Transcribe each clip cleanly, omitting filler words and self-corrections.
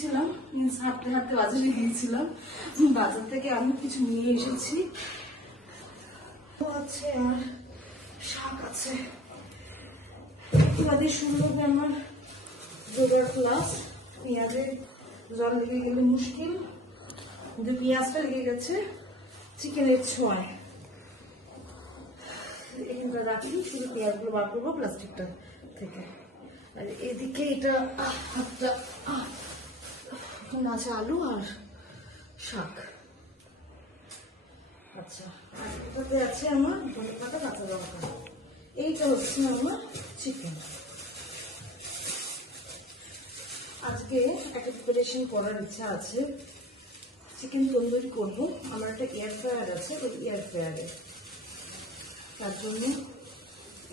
গিয়েছিলাম, মিন্স হাঁটতে হাঁটতে বাজারে গিয়েছিলাম। বাজার থেকে আমি কিছু নিয়ে এসেছি। আছে আমার শাক আছে, বাদে সুন্দর আমার জোগাড় প্লাস পেঁয়াজে জল লেগে গেলে মুশকিল, কিন্তু পেঁয়াজটা লেগে গেছে চিকেনের ছোঁয়ায়। এখানটা রাখি, শুধু পেঁয়াজগুলো বার করবো প্লাস্টিকটা থেকে। আর এদিকে এটা একটা আছে আলু আর শাক। আচ্ছা, আর এটাতে আছে আমার ধনে পাতা কাঁচা লঙ্কা। এইটা হচ্ছে আমার চিকেন। আজকে একটা প্রিপারেশন করার ইচ্ছা আছে, চিকেন তন্দুরি করবো। আমার একটা এয়ার ফ্রায়ার আছে, ওই এয়ার ফ্রায়ারে তার জন্য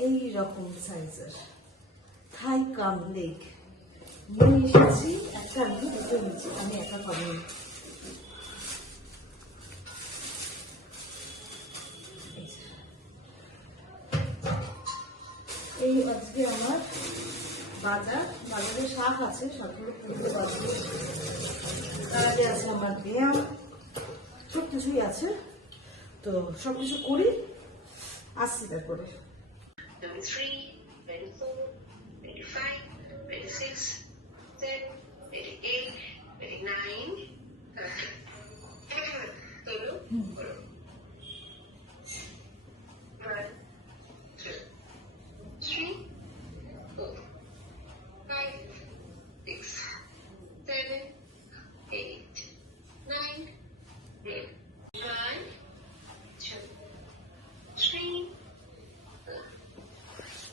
এইরকম সাইজের থাই কাম লেগ নিয়ে এসেছি। একটা আমি দুটো নিচ্ছি, আমি একা খাবো। এই আজকে আমার বাজারে শাক আছে, শাকগুলো তুলতে পারবো। তার আগে আছে আমার ব্যায়াম, সব কিছুই আছে। তো সবকিছু করি, আসছি তারপরে। 23, 24, 25, 26, 27, 28, 29, 30. Tolu, Tolu. 1, 2, 3, 4, 5, 6, 7, 8, 9, 10, 1, 2, 3, 4,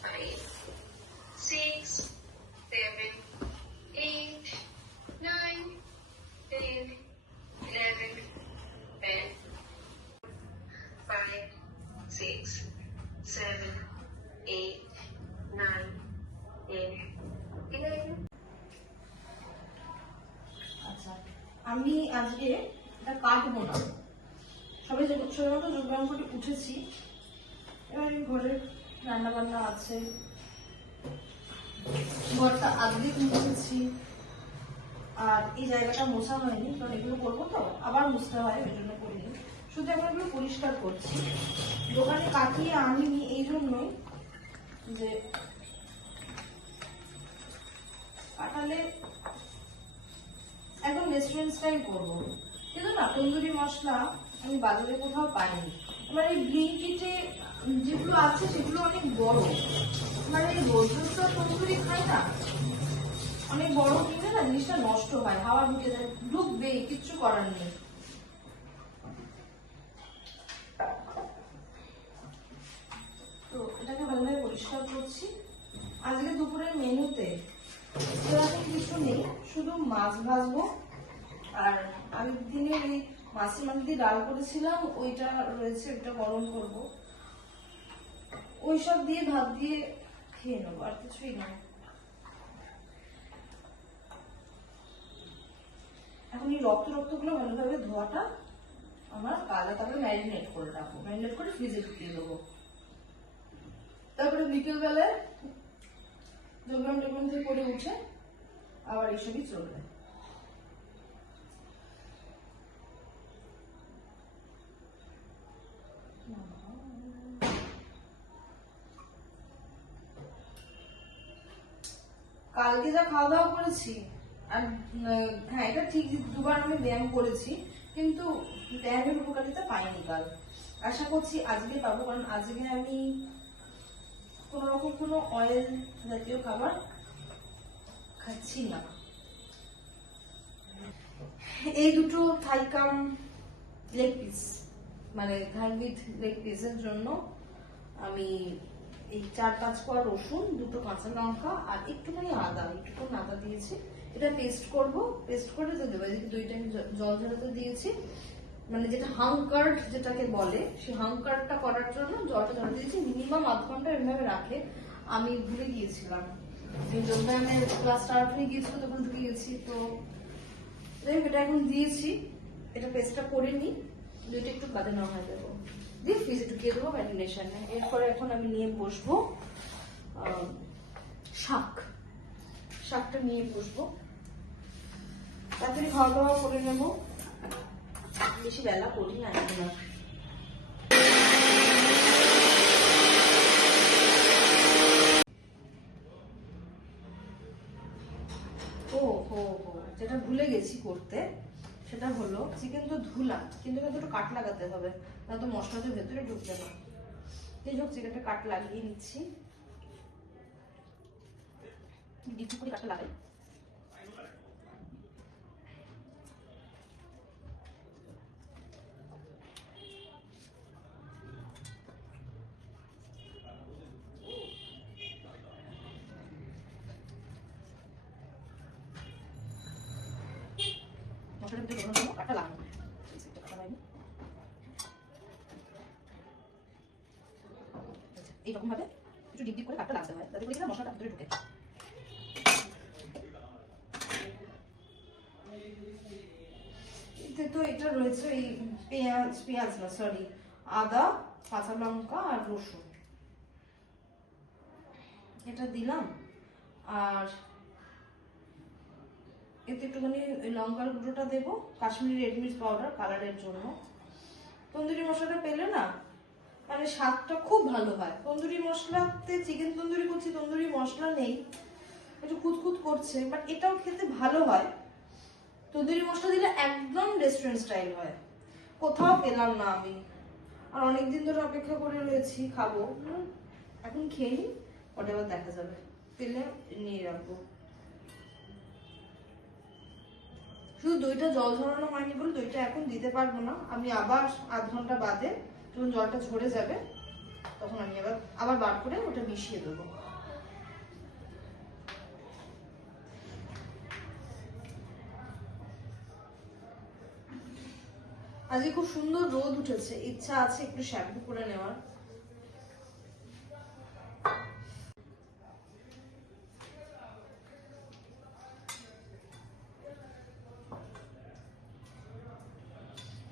5, 6, 7, 8, 9, 10, 11, 12, 5, 6, 7, 8, 9, 10, 11. আচ্ছা, আমি আজকে এটা কাটবো না। সবাই মতো যোগব্যায়াম করে উঠেছি। এবার ঘরে রান্না বান্না আছে, ঘরটা আজকে মুছেছি। আর এই জায়গাটা মোছা হয়নি, কারণ এগুলো করবো তো আবার মুছতে হয়, ওই জন্য করিনি। শুধু এখন এগুলো পরিষ্কার করছি। দোকানে কাটিয়ে আনিনি এই জন্যই যে কাটালে একদম রেস্টুরেন্ট স্টাইল করবো। কিন্তু না, তন্দুরি মশলা আমি বাজারে কোথাও পাইনি। এবার এই ব্লিঙ্কিটে যেগুলো আছে সেগুলো অনেক বড়, মানে রোজ রোজ তো তন্দুরি খাই না, অনেক বড় কিনে না জিনিসটা নষ্ট হয়, হাওয়া ঢুকে যায়, ঢুকবে, কিচ্ছু করার নেই। তো এটাকে ভালোভাবে পরিষ্কার করছি। আজকে দুপুরের মেনুতে সেরকম কিছু নেই, শুধু মাছ ভাজবো। আর আগের দিনের এই মাছের মাছ দিয়ে ডাল করেছিলাম, ওইটা রয়েছে, ওইটা গরম করবো। ওইসব দিয়ে ভাত দিয়ে খেয়ে নেবো, আর কিছুই না। এখন এই রক্তগুলো ভালোভাবে ধোয়াটা আমার কাজ, তারপরে ম্যারিনেট করে রাখবো, ম্যারিনেট করে ফ্রিজে ঢুকিয়ে দেবো। তারপরে বিকেল বেলায় যোগব্যায়াম থেকে করে উঠে আবার এসবই চলবে। কালকে যা খাওয়া দাওয়া করেছি, আর হ্যাঁ এটা ঠিক, দুবার আমি ব্যায়াম করেছি, কিন্তু ব্যায়ামের উপকারিতা পাইনি কাল। আশা করছি আজকে পাবো, কারণ আজকে আমি কোন রকম কোনো অয়েল জাতীয় খাবার খাচ্ছি না। এই দুটো থাই কাম লেগ পিস, মানে থাই উইথ লেগ পিসের জন্য আমি এই 4-5 কোয়া রসুন, দুটো কাঁচা লঙ্কা আর একটুখানি আদা দিয়েছি। এটা পেস্ট করব, পেস্ট করে তো দেবো। এদিকে 2 টাইম জল ঝরাতে দিয়েছি, মানে যেটা হাংকার্ড যেটাকে বলে, সেই হাংকার্ডটা করার জন্য জলটা ঝরাতে দিয়েছি। মিনিমাম আধ ঘন্টা এভাবে রাখে, আমি ভুলে গিয়েছিলাম। যোগব্যায়ামের ক্লাস স্টার্ট হয়ে গিয়েছিল, তখন ঢুকে গেছি। তো এটা এখন দিয়েছি, এটা পেস্টটা করে নিই, দুইটা একটু বাদে নেওয়া হয়ে যাবো, দিয়ে ফ্রিজে ঢুকিয়ে দেবো ম্যারিনেশনে। এরপরে এখন আমি নিয়ে বসবো শাকটা নিয়ে বসবো। তাড়াতাড়ি খাওয়া দাওয়া করে নেবো, বেশি বেলা করি না এখন আর। ও হো হো, যেটা ভুলে গেছি করতে সেটা হলো চিকেন তো ধুলাম, কিন্তু একটু কাট লাগাতে হবে, না তো মশলা তো ভেতরে ঢুকবে না। এই হোক, চিকেনটা কাট লাগিয়ে নিচ্ছি, ডিপ করে কাটটা লাগাই। মশলাটা ভিতরে ঢোকানোর জন্য কাটটা লাগানো, এইরকম ভাবে একটু ডিপ ডিপ করে কাটটা লাগাতে হয়, যাতে করে কিনা মশলাটা ভিতরে ঢুকে। এতে তো এটা রয়েছে এই পেঁয়াজ না সরি, আদা, কাঁচা লঙ্কা আর রসুন, এটা দিলাম। আর এতে একটুখানি লঙ্কার গুঁড়োটা দেবো, কাশ্মীরি রেড মির্চ পাউডার কালারের জন্য। তন্দুরি মশলাটা পেলে না মানে স্বাদটা খুব ভালো হয়। তন্দুরি মশলাতে চিকেন তন্দুরি করছি, তন্দুরি মশলা নেই, একটু খুঁতখুত করছে, বাট এটাও খেতে ভালো হয়। তন্দুরি মশলা দিলে একদম রেস্টুরেন্ট স্টাইল হয়, কোথাও পেলাম না আমি। আর অনেকদিন ধরে অপেক্ষা করে রয়েছি খাবো, এখন খেয়ে নি, ওটা আবার দেখা যাবে, পেলে নিয়ে রাখবো। শুধু দইটা জল ঝরানো হয়নি বলে দইটা এখন দিতে পারবো না, আমি আবার আধ ঘন্টা বাদে যখন জলটা ঝরে যাবে তখন আমি আবার বার করে ওটা মিশিয়ে দেবো। আজকে খুব সুন্দর রোদ উঠেছে, ইচ্ছা আছে একটু শ্যাম্পু করে নেওয়ার।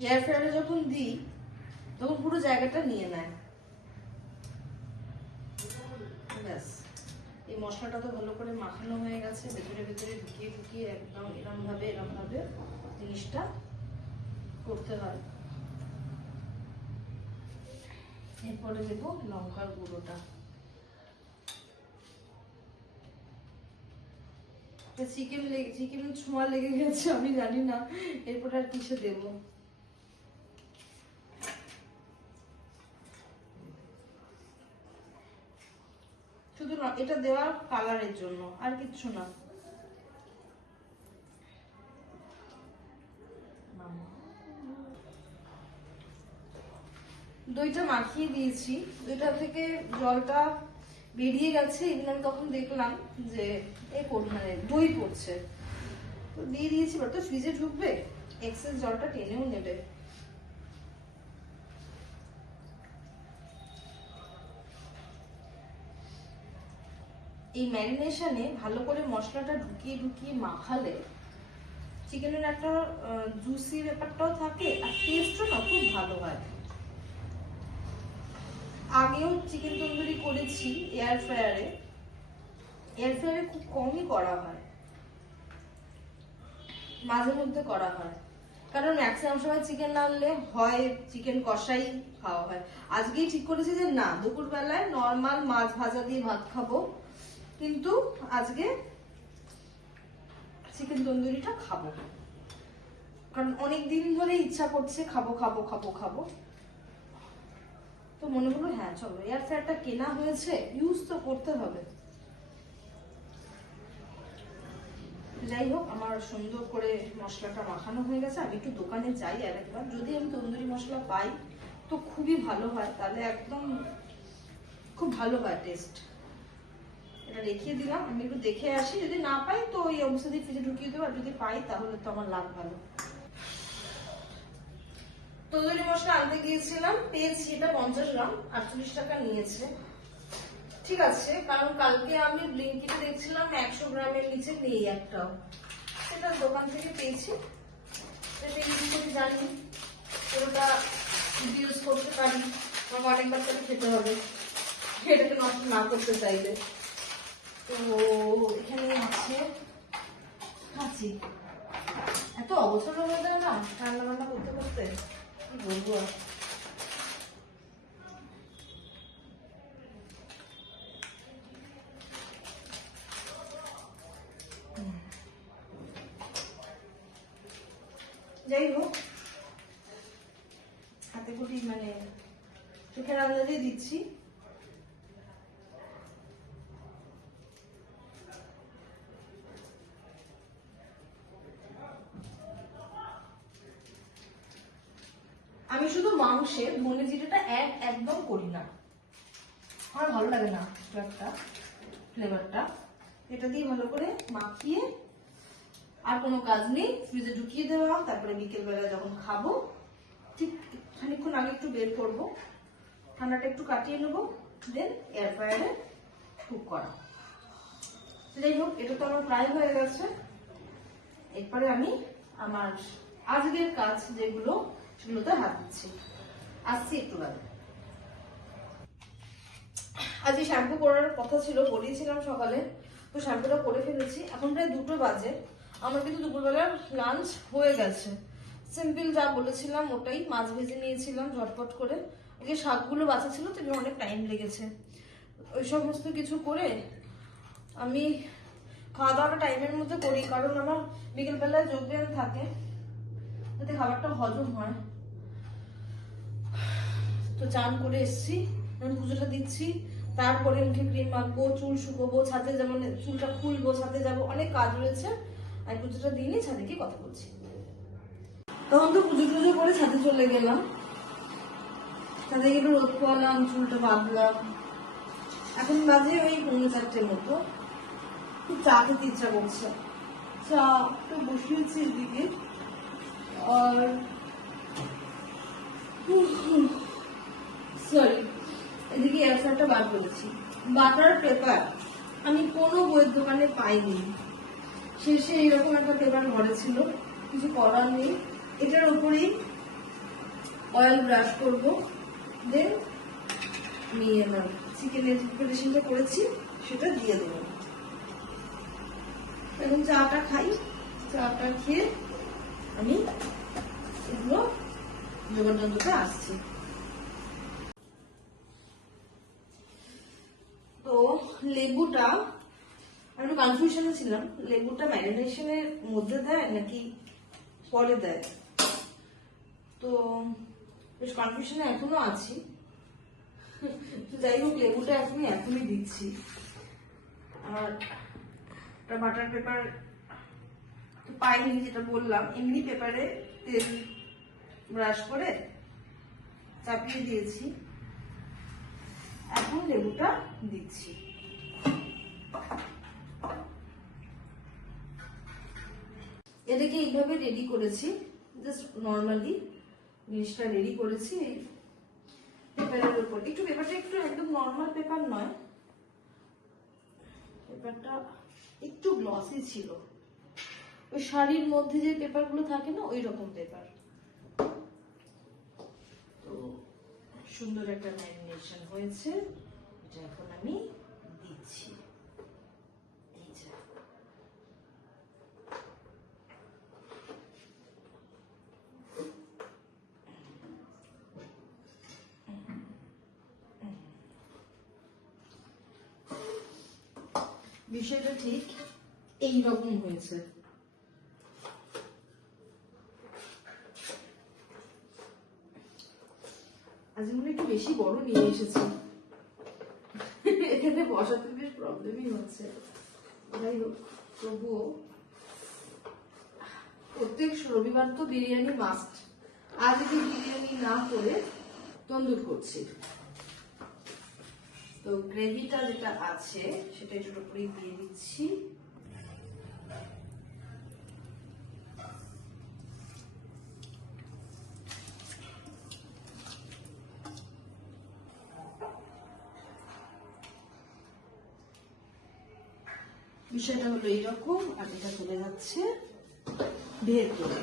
এয়ার ফ্রায়ারে যখন দিই তখন পুরো জায়গাটা নিয়ে নেয়। ব্যাস, এই মশলাটা তো ভালো করে মাখানো হয়ে গেছে, ভেতরে ভেতরে ঢুকিয়ে ঢুকিয়ে একদম এরম ভাবে জিনিসটা করতে হয়। এরপরে দেবো লঙ্কার গুঁড়োটা। চিকেন ছোঁয়া লেগে গেছে, আমি জানি না এরপর আর কিসে দেবো। শুধু এটা দেওয়ার কালারের জন্য, আর কিচ্ছু না। দইটা মাখিয়ে দিয়েছি, দইটা থেকে জলটা বেরিয়ে গেছে, এমনি আমি তখন দেখলাম যে মানে দই পড়ছে, তো দিয়ে দিয়েছি। তো ফ্রিজে ঢুকবে, এক্সেস জলটা টেনেও নেবে। এই ম্যারিনেশনে ভালো করে মশলাটা ঢুকিয়ে ঢুকিয়ে মাখালে চিকেনের একটা জুসি ব্যাপারটাও থাকে, আর টেস্টও না খুব ভালো হয়। আগেও চিকেন তন্দুরি করেছি এয়ার ফ্রায়ারে, খুব কমই করা হয়, মাঝে মধ্যে করা হয়, কারণ ম্যাক্সিমাম সময় চিকেন আনলে হয় চিকেন কষাই খাওয়া হয়। আজকেই ঠিক করেছি যে না, দুপুর বেলায় নর্মাল মাছ ভাজা দিয়ে ভাত খাবো, কিন্তু আজকে চিকেন তন্দুরিটা খাবো, কারণ অনেকদিন ধরে ইচ্ছা করছে খাবো খাবো খাবো খাবো। তো মনে হলো হ্যাঁ চলো, এয়ার ফ্রায়ারটা কেনা হয়েছে, ইউজ তো করতে হবে। যাই হোক, আমার সুন্দর করে মশলাটা মাখানো হয়ে গেছে। আমি একটু দোকানে যাই আর একবার, যদি আমি তন্দুরি মশলা পাই তো খুবই ভালো হয়, তাহলে একদম খুব ভালো হয় টেস্ট। এটা রেখে দিলাম, আমি একটু দেখে আসি, যদি না পাই তো ওই অবস্থা দিয়ে ফ্রিজে ঢুকিয়ে দেবো, আর যদি পাই তাহলে তো আমার লাভ ভালো। তন্দুরি মশলা আনতে গিয়েছিলাম, পেয়েছি এটা 50 গ্রাম, 48 টাকা নিয়েছে। ঠিক আছে, কারণ কালকে আমি ব্লিঙ্কিটে দেখছিলাম 100 গ্রামের নিচে নেই একটাও, সেটা দোকান থেকে পেয়েছি। এটা ইউজ করে জানি পুরোটা ইউজ করতে পারি, আমার অনেকবার করে খেতে হবে, এটাকে নষ্ট না করতে চাইলে। তো এখানে আছে কাঁচি, এত অবসর হয়ে যায় না রান্না বান্না করতে করতে, কি বলবো আর। যাই হোক, হাতে কুটি মানে চোখের আন্দাজে দিচ্ছি। আমি শুধু মাংসে ধনে জিরেটা একদম করি না, আমার ভালো লাগে না একটা ফ্লেভারটা। এটা দিয়ে ভালো করে মাখিয়ে আর কোনো কাজ নেই, ফ্রিজে ঢুকিয়ে দেওয়া, তারপরে বিকেল বেলা যখন খাবো ঠিক খানিকক্ষণ আগে একটু বের করবো, ঠান্ডাটা একটু কাটিয়ে নেবো, দেন এয়ার ফ্রায়ারে কুক করা। যাই হোক, এটা তো আমার প্রায় হয়ে গেছে। এরপরে আমি আমার আজকের কাজ যেগুলো সেগুলোতে হাত দিচ্ছি, আসছি একটু বাদে। আজকে শ্যাম্পু করার কথা ছিল, বলিয়েছিলাম সকালে, তো শ্যাম্পুটা করে ফেলেছি। এখন প্রায় 2টো বাজে। আমার কিন্তু দুপুরবেলার লাঞ্চ হয়ে গেছে, সিম্পল যা বলেছিলাম ওটাই। মাছ ভেজে নিয়েছিলাম ঝটপট করে, আজকে শাকগুলো বাঁচা ছিল তো অনেক টাইম লেগেছে। ওই সমস্ত কিছু করে আমি খাওয়া দাওয়াটা টাইমের মধ্যে করি, কারণ আমার বিকেলবেলায় যোগব্যায়াম থাকে, যাতে খাবারটা হজম হয়। তো চান করে এসছি, পুজোটা দিচ্ছি, তারপরে মুখে ক্রিম মাখবো, চুল শুকোবো, ছাদে যেমন চুলটা খুলবো, ছাদে যাবো, অনেক কাজ রয়েছে। আর পুজোটা দিনই ছাদে গিয়ে কথা বলছি। তখন তো পুজো টুজো করে ছাদে চলে গেলাম, ছাদে গিয়ে রোদ পোয়ালাম, চুলটা বাঁধলাম। এখন বাজে ওই 4:30 মতো, খুব চা খেতে ইচ্ছা করছে। চা তো বসিয়েছি এদিকে, আর সরি এদিকে এয়ারফ্রায়ারটা বার করেছি। বাটার পেপার আমি কোনো বইয়ের দোকানে পাইনি, শেষে এরকম একটা পেপার ঘরে ছিল, কিছু করার নেই। এটার উপরেই অয়েল ব্রাশ করবো, দেন আমি আমার চিকেনের প্রিপারেশনটা করেছি সেটা দিয়ে দেবো। এখন চাটা খাই, চাটা খেয়ে আমি এগুলো জোগাড় যন্ত্রতে আসছি। তো লেবুটা আমি একটু কনফিউশনে ছিলাম, লেবুটা ম্যারিনেশনের মধ্যে দেয় নাকি পরে দেয়, তো বেশ কনফিউশনে এখনো আছি। যাই হোক, লেবুটা এখনই দিচ্ছি। আর বাটার পেপার তো পাইনি, যেটা বললাম, এমনি পেপারে তেল ব্রাশ করে চাপিয়ে দিয়েছি, এখন লেবুটা দিচ্ছি। এটাকে এইভাবে রেডি করেছি, জাস্ট নর্মালি জিনিসটা রেডি করেছি এই পেপারের উপর। পেপারটা একটু একদম নর্মাল পেপার নয়, পেপারটা একটু গ্লসি ছিল, ওই শাড়ির মধ্যে যে পেপারগুলো থাকে না ওই রকম পেপার। তো সুন্দর একটা ম্যারিনেশন হয়েছে, এটা এখন আমি দিচ্ছি। বিষয়টা ঠিক এইরকম হয়েছে। আজ মনে একটু বেশি বড় নিয়ে এসেছি, এখানে বসাতে বেশ প্রবলেমই হচ্ছে। যাই হোক, তবুও প্রত্যেক রবিবার তো বিরিয়ানি মাস্ট। আজ যদি বিরিয়ানি না করে তন্দুর করছি, তো গ্রেভিটা যেটা আছে সেটা একটু উপরে দিয়ে দিচ্ছি। বিষয়টা হলো এইরকম, আর এটা চলে যাচ্ছে ভেতরে।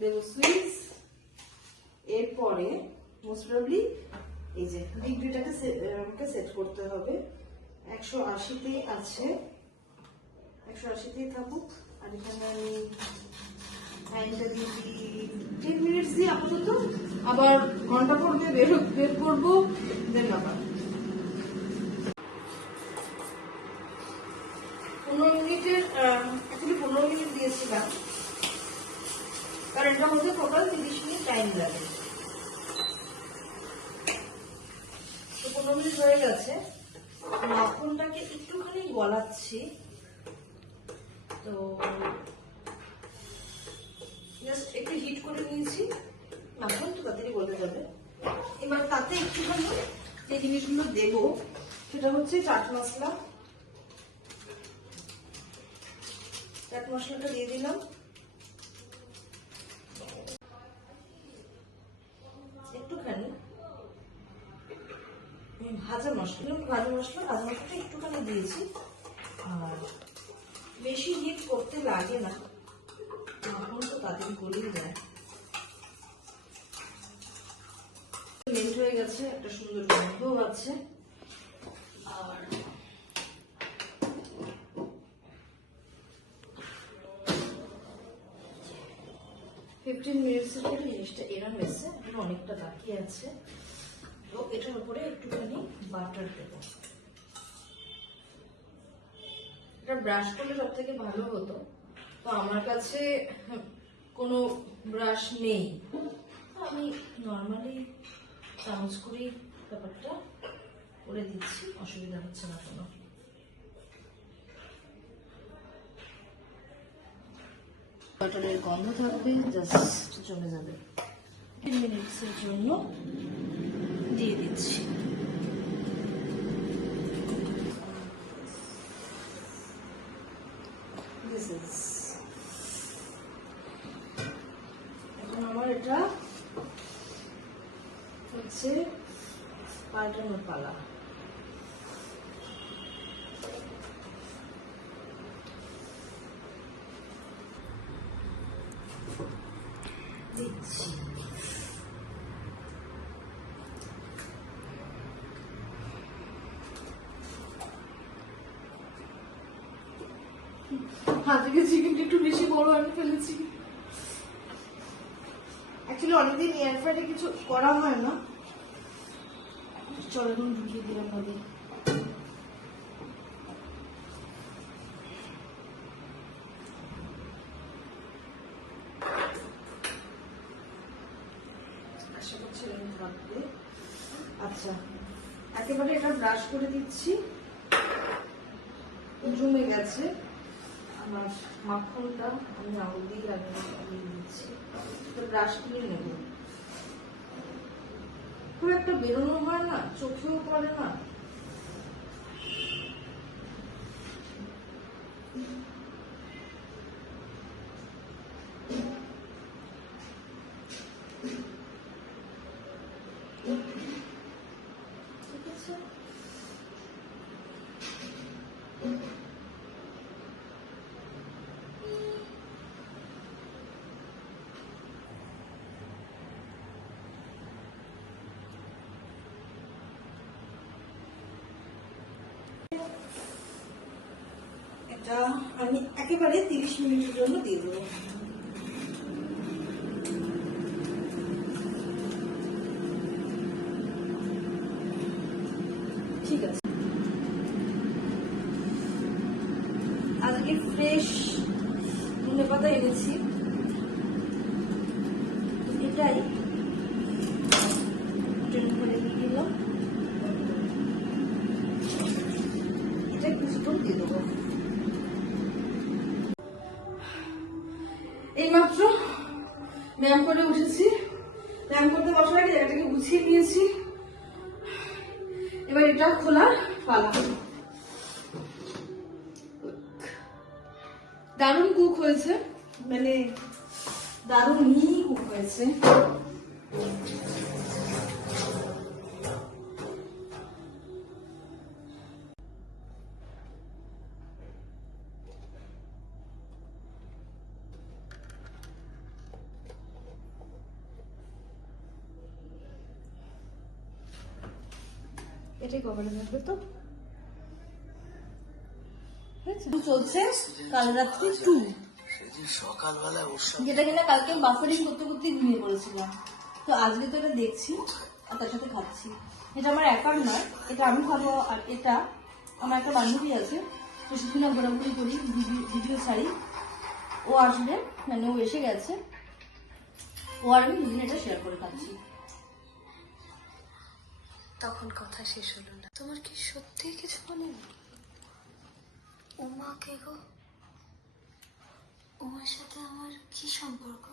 দেবো সুইচ, এরপরে মোস্ট প্রবাবলি এই যে ডিগ্রিটাকে আমাকে সেট করতে হবে। 180-তে আছে, 180তেই থাকুক। আর এখানে আমি টাইমটা দিয়ে দিই 10 মিনিটস দিয়ে আপাতত, আবার ঘন্টা পড়বে বের করবো, দেন আবার 15 মিনিটের অ্যাকচুয়ালি 15 মিনিট দিয়েছিলাম, কারণ এটার মধ্যে টোটাল 30 মিনিট টাইম লাগে। তো 15 মিনিট হয়ে গেছে, মাখনটাকে একটুখানি গলাচ্ছি। তো জাস্ট একটু হিট করে নিয়েছি, মাখন তো তাড়াতাড়ি গলে যাবে। এবার তাতে একটুখানি যে জিনিসগুলো দেবো সেটা হচ্ছে চাট মশলা। চাট মশলাটা দিয়ে দিলাম, একটুখানি ভাজা মশলাটা একটুখানি দিয়েছি। আর বেশি হিট করতে লাগে না, এখন তো তাদের গলিয়ে যায়। মেল্ট হয়ে গেছে, একটা সুন্দর গন্ধও আছে। আর ফিফটিন মিনিটসের পরে জিনিসটা এরম এসে এখন অনেকটা বাকি আছে। তো এটার উপরে একটুখানি বাটার দেব। এটা ব্রাশ করলে সব থেকে ভালো হতো, তো আমার কাছে কোনো ব্রাশ নেই, আমি নর্মালি চামচ করেই ব্যাপারটা করে দিচ্ছি, অসুবিধা হচ্ছে না কোনো। বাটারের গন্ধ থাকবে, জাস্ট জমে যাবে। 10 মিনিটসের জন্য দিয়ে দিচ্ছি। এখন আমার এটা হচ্ছে পাল্টানোর পালা। দিচ্ছি আজকে চিকেনটা একটু বেশি বড় আমি ফেলেছি। অ্যাকচুয়ালি অনেকদিন এয়ার ফ্রায়ারে কিছু করা হয় না, চলো এখন ঢুকিয়ে দিলাম ভাবে। আশা করছি এরকম থাকবে। আচ্ছা, একেবারে এটা ব্রাশ করে দিচ্ছি, জমে গেছে আমার মাখনটা, আমি আঙুল দিয়ে লাগিয়ে দিচ্ছি। ব্রাশ করে নেব, খুব একটা বেরোনো হয় না, চোখেও পড়ে না। ঠিক আছে, এটা আমি একেবারে 30 মিনিটের জন্য দিয়ে দেবো। ঠিক আছে, আজকে ফ্রেশ ধনে পাতা এনেছি, এটাই রেখে দিলাম, এটা কিছুক্ষণ দিয়ে দেবো। এইমাত্র ব্যায়াম করে উঠেছি, ব্যায়াম করতে বসার আগে জায়গাটাকে গুছিয়ে নিয়েছি, এবার এটা খোলার পালা। দারুণ কুক হয়েছে, মানে দারুণই কুক হয়েছে। এটাই কভারে থাকবে তো, হয়েছে। চলছে কাল রাত্রি 2, সকালবেলা ওর যেটা কিনা কালকে বাফারিং করতে করতে ঘুমিয়ে পড়েছিলাম। তো আজকে তো এটা দেখছি আর তার সাথে খাচ্ছি। এটা আমার একার নয়, এটা আমি খাবো। আর এটা আমার একটা বান্ধবী আছে, তো সেদিন ঘোরাঘুরি করি, ভিডিও ছাড়ি। ও আসবে, মানে ও এসে গেছে, ও আর আমি দুদিন এটা শেয়ার করে খাচ্ছি। তখন কথা শেষ হলো না। তোমার কি সত্যি কিছু মনে নেই? উমা কে গো? উমার সাথে আমার কি সম্পর্ক?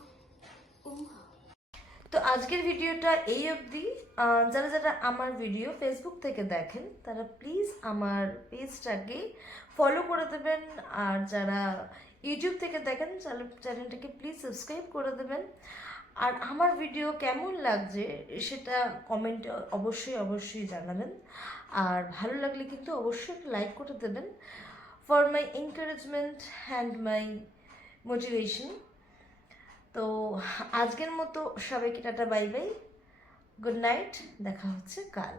উমা। তো আজকের ভিডিওটা এই অবধি। যারা যারা আমার ভিডিও ফেসবুক থেকে দেখেন তারা প্লিজ আমার পেজটাকে ফলো করে দেবেন, আর যারা ইউটিউব থেকে দেখেন চ্যানেলটাকে প্লিজ সাবস্ক্রাইব করে দেবেন। আর আমার ভিডিও কেমন লাগছে সেটা কমেন্টে অবশ্যই জানাবেন। আর ভালো লাগলে কিন্তু অবশ্যই লাইক করে দেবেন for my encouragement and my motivation. তো আজকের মতো সবাইকে tata, bye bye, good night, দেখা হচ্ছে কাল।